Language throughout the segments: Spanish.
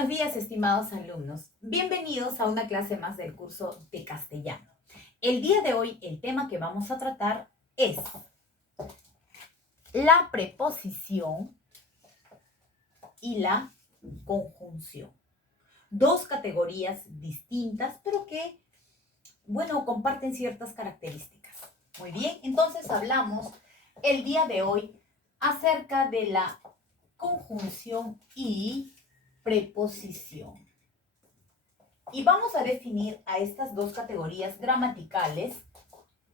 buenos días, estimados alumnos. Bienvenidos a una clase más del curso de castellano. El día de hoy, el tema que vamos a tratar es la preposición y la conjunción. Dos categorías distintas, pero que, comparten ciertas características. Muy bien, entonces hablamos el día de hoy acerca de la conjunción y preposición. Y vamos a definir a estas dos categorías gramaticales,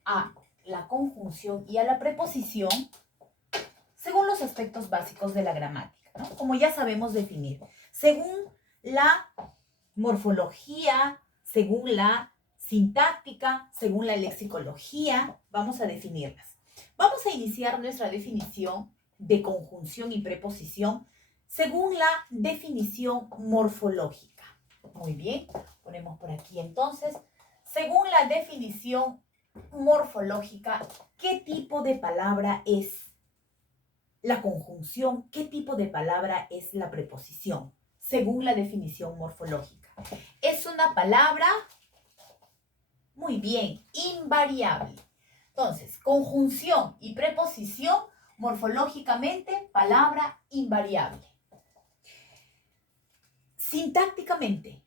a la conjunción y a la preposición, según los aspectos básicos de la gramática, ¿no? Como ya sabemos definir, según la morfología, según la sintáctica, según la lexicología, vamos a definirlas. Vamos a iniciar nuestra definición de conjunción y preposición según la definición morfológica. Muy bien, ponemos por aquí entonces, según la definición morfológica, ¿qué tipo de palabra es la conjunción? ¿Qué tipo de palabra es la preposición? Según la definición morfológica. Es una palabra, muy bien, invariable. Entonces, conjunción y preposición, morfológicamente, palabra invariable. Sintácticamente,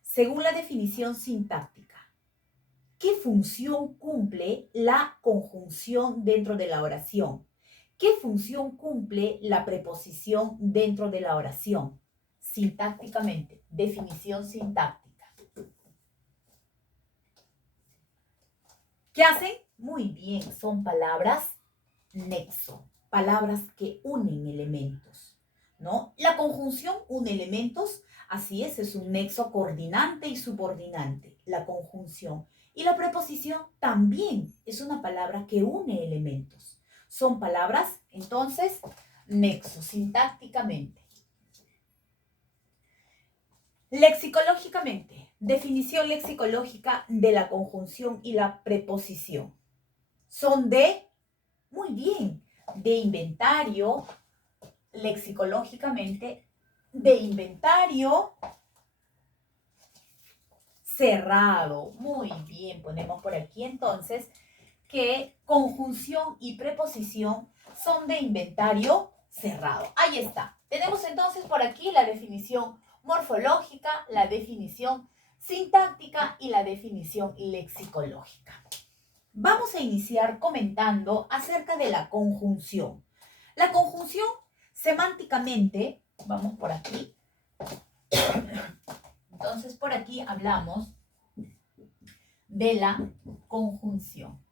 según la definición sintáctica, ¿qué función cumple la conjunción dentro de la oración? ¿Qué función cumple la preposición dentro de la oración? Sintácticamente, definición sintáctica. ¿Qué hacen? Muy bien, son palabras nexo, palabras que unen elementos, ¿no? La conjunción une elementos, así es un nexo coordinante y subordinante, la conjunción. Y la preposición también es una palabra que une elementos. Son palabras, entonces, nexo, sintácticamente. Lexicológicamente, definición lexicológica de la conjunción y la preposición. Son muy bien, de inventario, lexicológicamente, de inventario cerrado. Muy bien, ponemos por aquí entonces que conjunción y preposición son de inventario cerrado. Ahí está. Tenemos entonces por aquí la definición morfológica, la definición sintáctica y la definición lexicológica. Vamos a iniciar comentando acerca de la conjunción. La conjunción semánticamente, vamos por aquí. Entonces por aquí hablamos de la conjunción.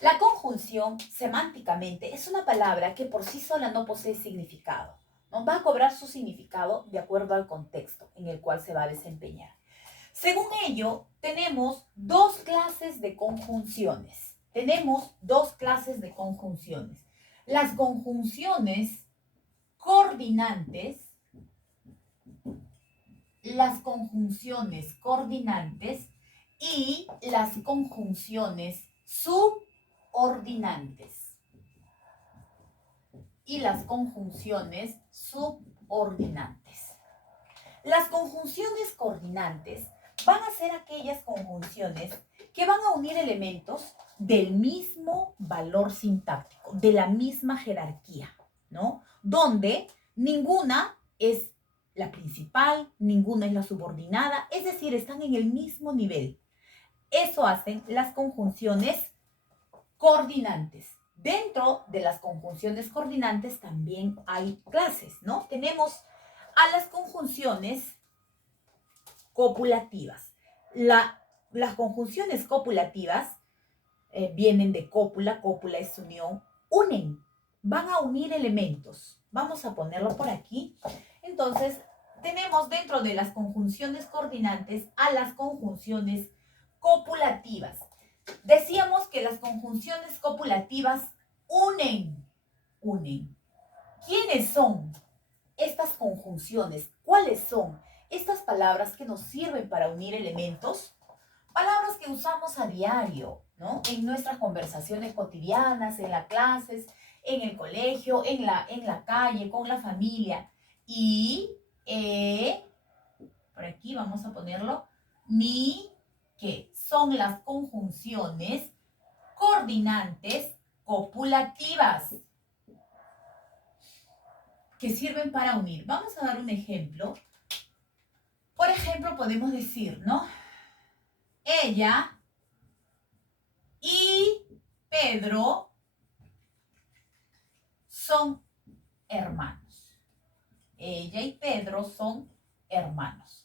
La conjunción semánticamente es una palabra que por sí sola no posee significado, ¿no? Va a cobrar su significado de acuerdo al contexto en el cual se va a desempeñar. Según ello, tenemos dos clases de conjunciones. Las conjunciones coordinantes y las conjunciones subordinantes. Las conjunciones coordinantes van a ser aquellas conjunciones que van a unir elementos del mismo valor sintáctico, de la misma jerarquía, ¿no? Donde ninguna es la principal, ninguna es la subordinada, es decir, están en el mismo nivel. Eso hacen las conjunciones coordinantes. Dentro de las conjunciones coordinantes también hay clases, ¿no? Tenemos a las conjunciones copulativas. Las conjunciones copulativas vienen de cópula es unión, van a unir elementos. Vamos a ponerlo por aquí. Entonces, tenemos dentro de las conjunciones coordinantes a las conjunciones copulativas. Decíamos que las conjunciones copulativas unen. ¿Quiénes son estas conjunciones? ¿Cuáles son estas palabras que nos sirven para unir elementos? Palabras que usamos a diario, ¿no? En nuestras conversaciones cotidianas, en las clases, en el colegio, en la calle, con la familia. Y, por aquí vamos a ponerlo, ni, que son las conjunciones coordinantes copulativas que sirven para unir. Vamos a dar un ejemplo. Por ejemplo, podemos decir, ¿no? Ella y Pedro son hermanos. Ella y Pedro son hermanos.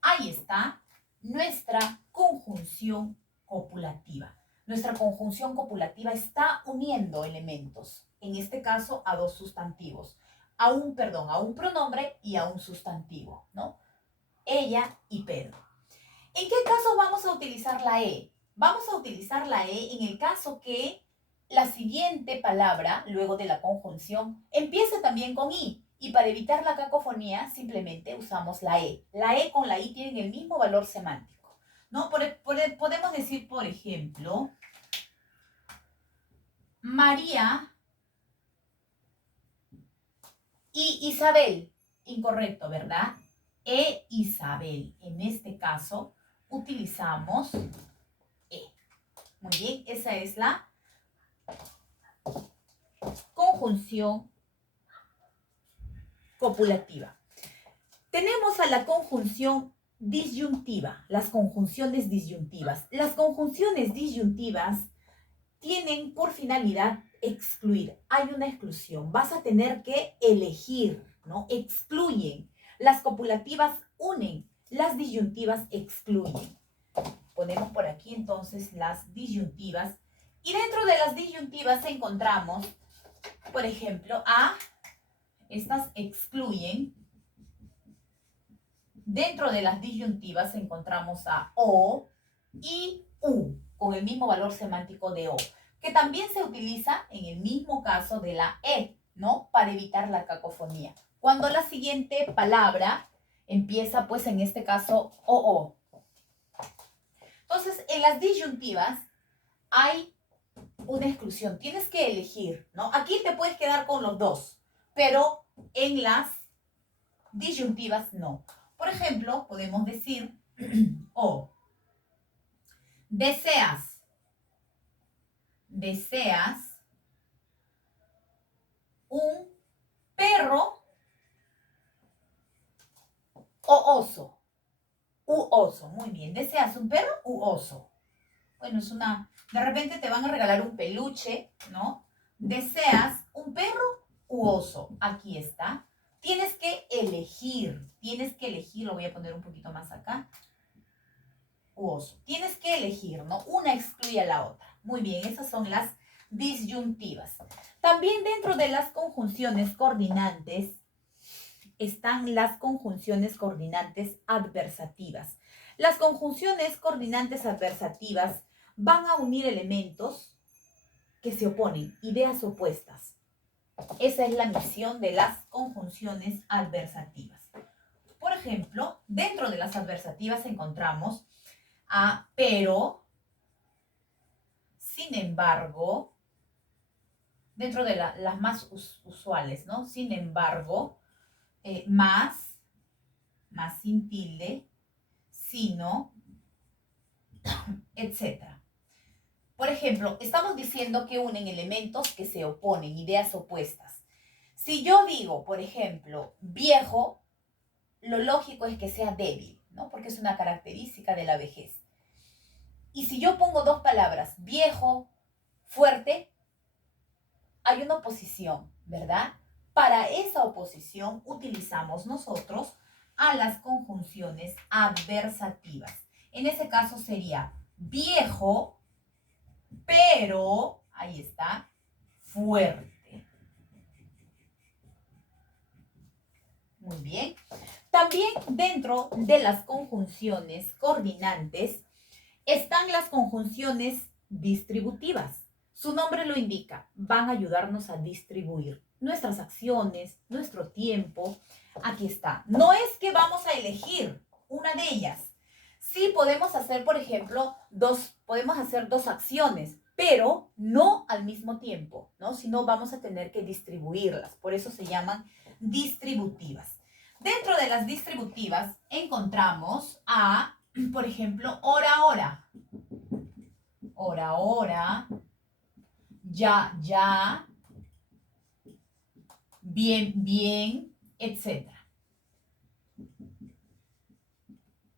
Ahí está nuestra conjunción copulativa. Nuestra conjunción copulativa está uniendo elementos, en este caso a dos sustantivos, a un pronombre y a un sustantivo, ¿no? Ella y Pedro. ¿En qué caso vamos a utilizar la E? Vamos a utilizar la E en el caso que la siguiente palabra, luego de la conjunción, empiece también con I. Y para evitar la cacofonía, simplemente usamos la E. La E con la I tienen el mismo valor semántico, ¿no? Podemos decir, por ejemplo, María y Isabel. Incorrecto, ¿verdad? E Isabel. En este caso, utilizamos E. Muy bien, esa es la conjunción copulativa. Tenemos a la conjunción disyuntiva, las conjunciones disyuntivas. Las conjunciones disyuntivas tienen por finalidad excluir. Hay una exclusión. Vas a tener que elegir, ¿no? Excluyen. Las copulativas unen, las disyuntivas excluyen. Ponemos por aquí entonces las disyuntivas. Y dentro de las disyuntivas encontramos, por ejemplo, estas excluyen. Dentro de las disyuntivas encontramos a O y U, con el mismo valor semántico de O, que también se utiliza en el mismo caso de la E, ¿no? Para evitar la cacofonía. Cuando la siguiente palabra empieza, pues en este caso, OO. Entonces, en las disyuntivas hay una exclusión. Tienes que elegir, ¿no? Aquí te puedes quedar con los dos, pero en las disyuntivas no. Por ejemplo, podemos decir, o, deseas un perro o oso. U oso, muy bien. ¿Deseas un perro u oso? Bueno, de repente te van a regalar un peluche, ¿no? ¿Deseas un perro u oso? Aquí está. Tienes que elegir, lo voy a poner un poquito más acá. U oso. Tienes que elegir, ¿no? Una excluye a la otra. Muy bien, esas son las disyuntivas. También dentro de las conjunciones coordinantes están las conjunciones coordinantes adversativas. Las conjunciones coordinantes adversativas van a unir elementos que se oponen, ideas opuestas. Esa es la misión de las conjunciones adversativas. Por ejemplo, dentro de las adversativas encontramos a pero, sin embargo, dentro de las más usuales, ¿no? Sin embargo, más sin tilde, sino, etc. Por ejemplo, estamos diciendo que unen elementos que se oponen, ideas opuestas. Si yo digo, por ejemplo, viejo, lo lógico es que sea débil, ¿no? Porque es una característica de la vejez. Y si yo pongo dos palabras, viejo, fuerte, hay una oposición, ¿verdad? Para esa oposición utilizamos nosotros a las conjunciones adversativas. En ese caso sería viejo, pero, ahí está, fuerte. Muy bien. También dentro de las conjunciones coordinantes están las conjunciones distributivas. Su nombre lo indica, van a ayudarnos a distribuir nuestras acciones, nuestro tiempo. Aquí está. No es que vamos a elegir una de ellas. Sí podemos hacer, por ejemplo, podemos hacer dos acciones. pero no al mismo tiempo, ¿no? Sino vamos a tener que distribuirlas. Por eso se llaman distributivas. Dentro de las distributivas encontramos a, por ejemplo, hora, hora. Hora, hora. Ya, ya. Bien, bien, etc.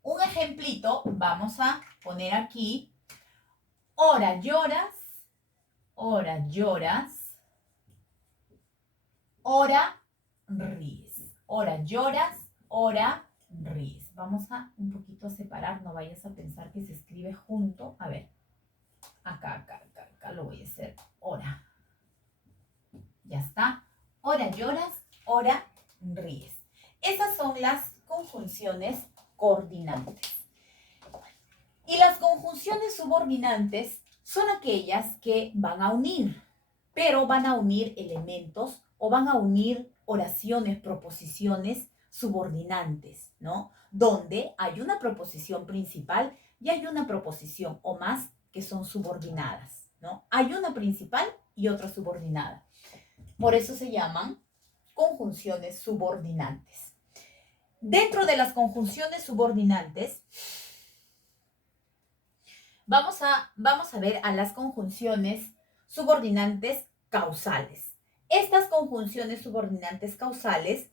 Un ejemplito, vamos a poner aquí. Hora lloras. Hora lloras. Hora ríes. Hora lloras, hora ríes. Vamos a un poquito a separar, no vayas a pensar que se escribe junto. A ver, acá lo voy a hacer. Hora. Ya está. Hora lloras, hora ríes. Esas son las conjunciones coordinantes. Y las conjunciones subordinantes son aquellas que van a unir, pero van a unir elementos o van a unir oraciones, proposiciones subordinantes, ¿no? Donde hay una proposición principal y hay una proposición o más que son subordinadas, ¿no? Hay una principal y otra subordinada. Por eso se llaman conjunciones subordinantes. Dentro de las conjunciones subordinantes, vamos a ver a las conjunciones subordinantes causales. Estas conjunciones subordinantes causales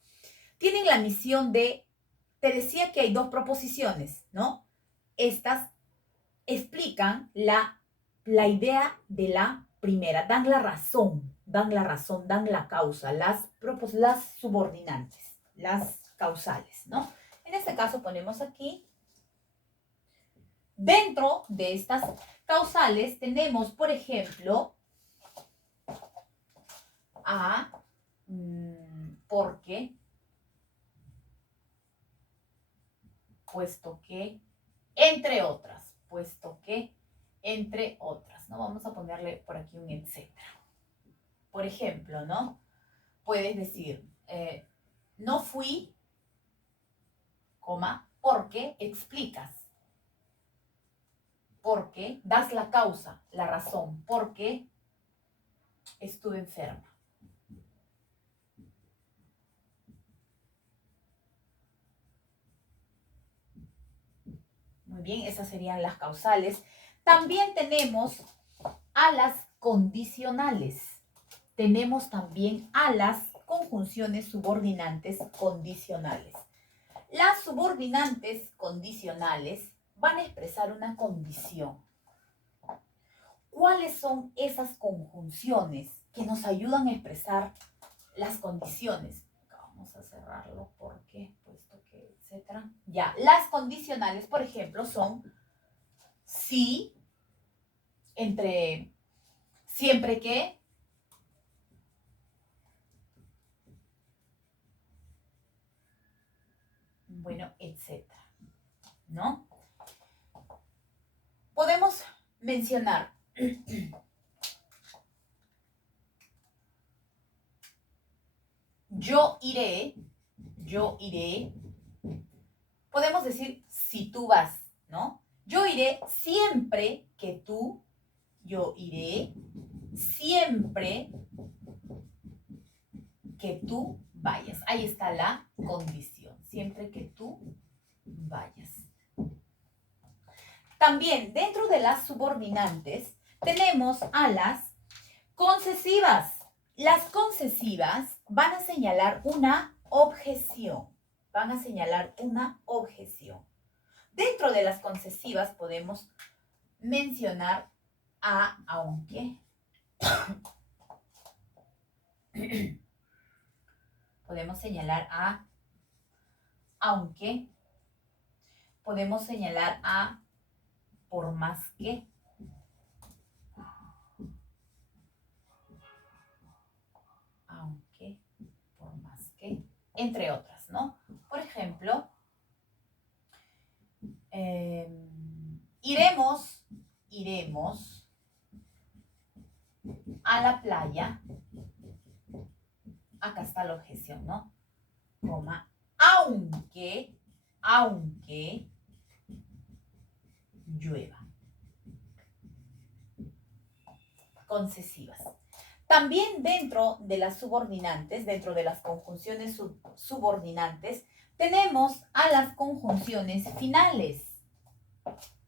tienen la misión de, te decía que hay dos proposiciones, ¿no? Estas explican la idea de la primera, dan la razón, dan la causa, las subordinantes, las causales, ¿no? En este caso ponemos aquí, dentro de estas causales tenemos, por ejemplo, a, porque, puesto que, entre otras, puesto que, entre otras, ¿no? Vamos a ponerle por aquí un etcétera. Por ejemplo, ¿no? Puedes decir, no fui, coma, porque explicas. Porque das la causa, la razón, porque estuve enferma. Muy bien, esas serían las causales. También tenemos a las condicionales. Tenemos también a las conjunciones subordinantes condicionales. Las subordinantes condicionales van a expresar una condición. ¿Cuáles son esas conjunciones que nos ayudan a expresar las condiciones? Vamos a cerrarlo porque, puesto que, etcétera. Ya, las condicionales, por ejemplo, son si, entre, siempre que, bueno, etcétera, ¿no? Podemos mencionar yo iré, podemos decir si tú vas, ¿no? Yo iré siempre que tú, yo iré siempre que tú vayas. Ahí está la condición, siempre que tú vayas. También dentro de las subordinantes tenemos a las concesivas. Las concesivas van a señalar una objeción. Van a señalar una objeción. Dentro de las concesivas podemos mencionar a aunque. Podemos señalar a aunque. Podemos señalar a por más que. Aunque, por más que, entre otras, ¿no? Por ejemplo, iremos a la playa. Acá está la objeción, ¿no? Coma, aunque llueva. concesivas. También dentro de las subordinantes, dentro de las conjunciones subordinantes, tenemos a las conjunciones finales.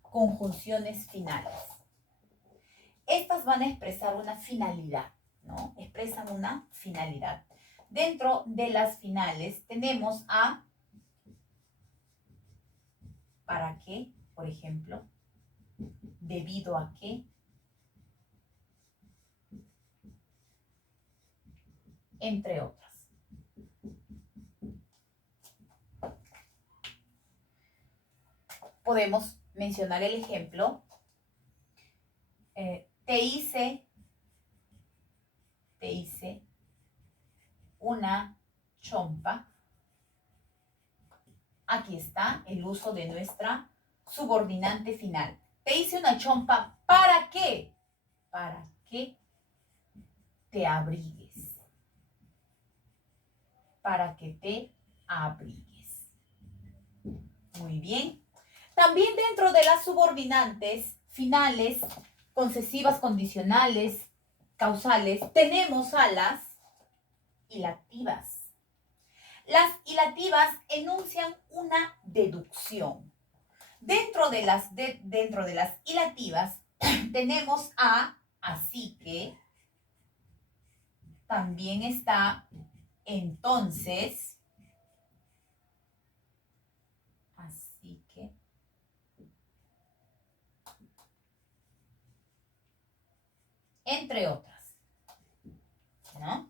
Conjunciones finales. Estas van a expresar una finalidad, ¿no? Expresan una finalidad. Dentro de las finales tenemos a ¿para qué? Por ejemplo, debido a qué, entre otras. Podemos mencionar el ejemplo. Te hice una chompa. Aquí está el uso de nuestra subordinante final. Te hice una chompa, ¿para qué? Para que te abrigues. Para que te abrigues. Muy bien. También dentro de las subordinantes finales, concesivas, condicionales, causales, tenemos a las hilativas. Las hilativas enuncian una deducción. Dentro de las hilativas tenemos a así que, también está entonces, así que, entre otras, ¿no?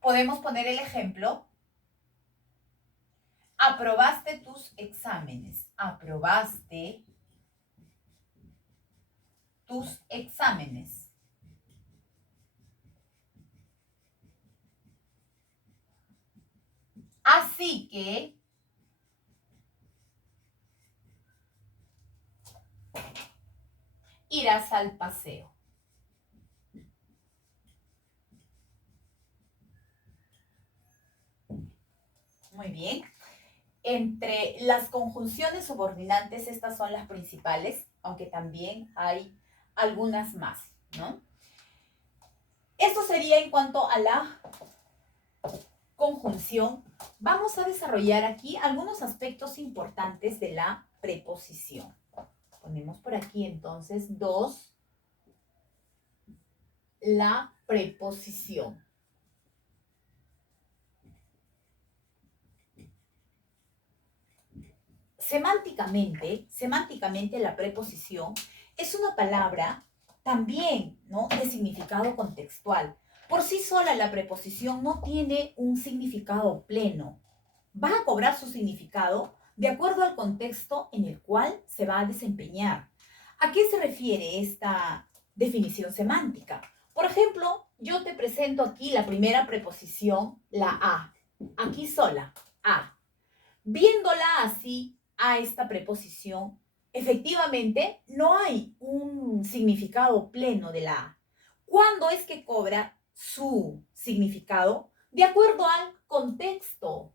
Podemos poner el ejemplo. Aprobaste tus exámenes. Aprobaste tus exámenes. Así que irás al paseo. Muy bien. Entre las conjunciones subordinantes, estas son las principales, aunque también hay algunas más, ¿no? Esto sería en cuanto a la conjunción. Vamos a desarrollar aquí algunos aspectos importantes de la preposición. Ponemos por aquí entonces 2, la preposición. Semánticamente la preposición es una palabra también, ¿no?, de significado contextual. Por sí sola la preposición no tiene un significado pleno. Va a cobrar su significado de acuerdo al contexto en el cual se va a desempeñar. ¿A qué se refiere esta definición semántica? Por ejemplo, yo te presento aquí la primera preposición, la a. Aquí sola, a. Viéndola así, a esta preposición, efectivamente no hay un significado pleno de la a. ¿Cuándo es que cobra su significado? De acuerdo al contexto.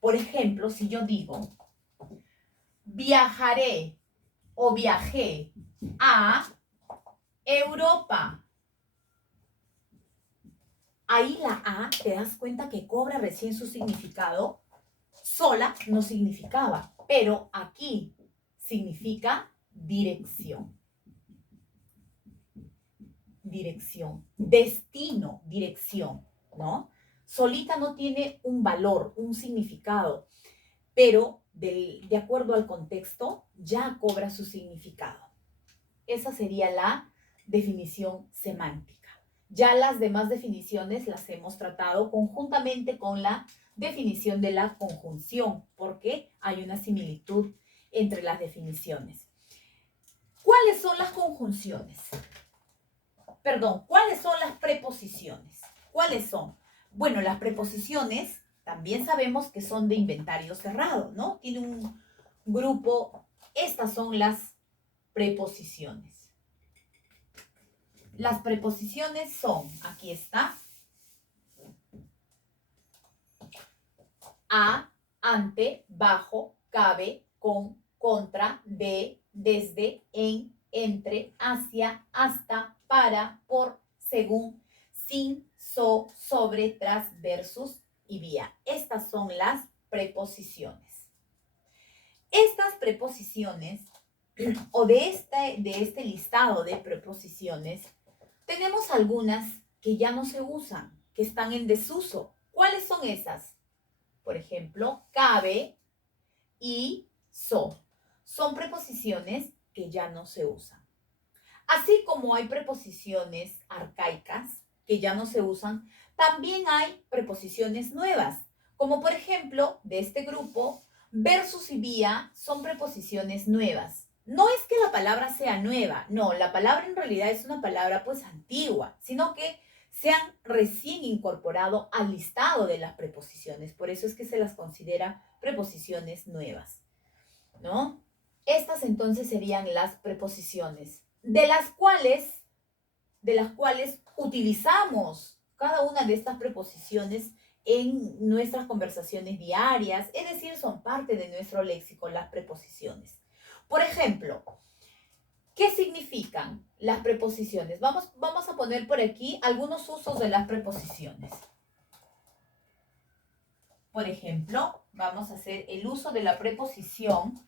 Por ejemplo, si yo digo, viajaré o viajé a Europa. Ahí la a, te das cuenta que cobra recién su significado. Sola no significaba, pero aquí significa dirección. Dirección, destino, dirección, ¿no? Solita no tiene un valor, un significado, pero de acuerdo al contexto ya cobra su significado. Esa sería la definición semántica. Ya las demás definiciones las hemos tratado conjuntamente con la definición de la conjunción, porque hay una similitud entre las definiciones. ¿Cuáles son las conjunciones? Perdón, ¿cuáles son las preposiciones? ¿Cuáles son? Bueno, las preposiciones también sabemos que son de inventario cerrado, ¿no? Tiene un grupo. Estas son las preposiciones. Las preposiciones son, aquí está, a, ante, bajo, cabe, con, contra, de, desde, en, entre, hacia, hasta, para, por, según, sin, sobre, tras, versus y vía. Estas son las preposiciones. Estas preposiciones, o de este listado de preposiciones, tenemos algunas que ya no se usan, que están en desuso. ¿Cuáles son esas? Por ejemplo, cabe y son preposiciones que ya no se usan. Así como hay preposiciones arcaicas que ya no se usan, también hay preposiciones nuevas, como por ejemplo, de este grupo, versus y vía son preposiciones nuevas. No es que la palabra sea nueva, no, la palabra en realidad es una palabra pues antigua, sino que se han recién incorporado al listado de las preposiciones, por eso es que se las considera preposiciones nuevas, ¿no? Estas entonces serían las preposiciones, de las cuales utilizamos cada una de estas preposiciones en nuestras conversaciones diarias, es decir, son parte de nuestro léxico las preposiciones. Por ejemplo, ¿qué significan las preposiciones? Vamos a poner por aquí algunos usos de las preposiciones. Por ejemplo, vamos a hacer el uso de la preposición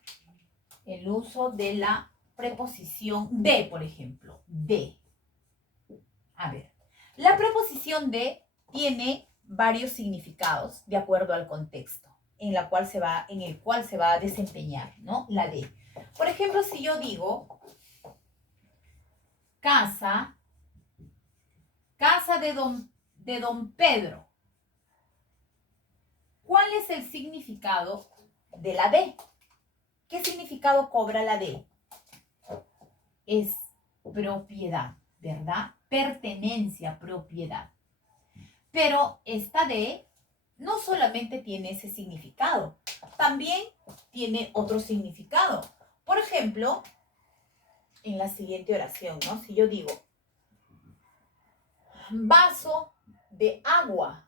de, por ejemplo, de. A ver, la preposición de tiene varios significados de acuerdo al contexto en el cual se va a desempeñar, ¿no? La de. Por ejemplo, si yo digo casa de don Pedro, ¿cuál es el significado de la de? ¿Qué significado cobra la de? Es propiedad, ¿verdad? Pertenencia, propiedad. Pero esta de no solamente tiene ese significado, también tiene otro significado. Por ejemplo, en la siguiente oración, ¿no? Si yo digo, vaso de agua,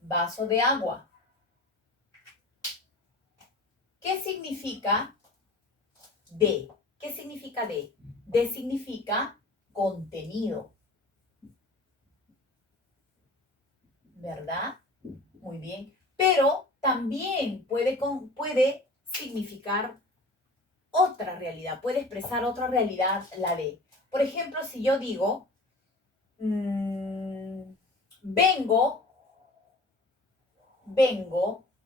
vaso de agua. ¿Qué significa de? ¿Qué significa de? De significa contenido, ¿verdad? Muy bien. Pero también puede significar otra realidad, puede expresar otra realidad la de. Por ejemplo, si yo digo, vengo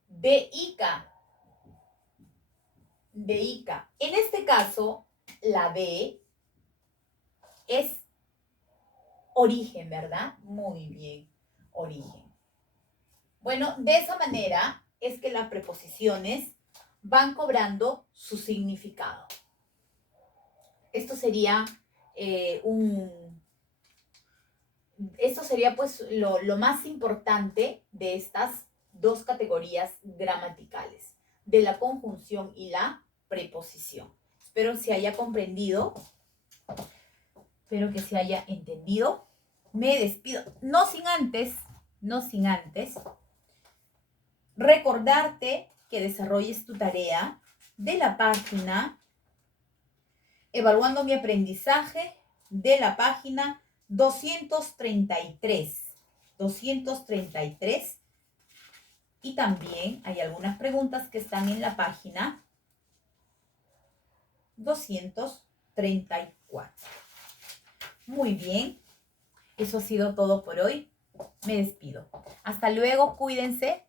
de Ica. De Ica. En este caso, la de es origen, ¿verdad? Muy bien, origen. Bueno, de esa manera es que las preposiciones van cobrando su significado. Esto sería pues lo más importante de estas dos categorías gramaticales, de la conjunción y la preposición. Espero se haya comprendido, espero que se haya entendido. Me despido, no sin antes recordarte que desarrolles tu tarea de la página Evaluando mi aprendizaje, de la página 233. Y también hay algunas preguntas que están en la página 234. Muy bien, eso ha sido todo por hoy. Me despido. Hasta luego, cuídense.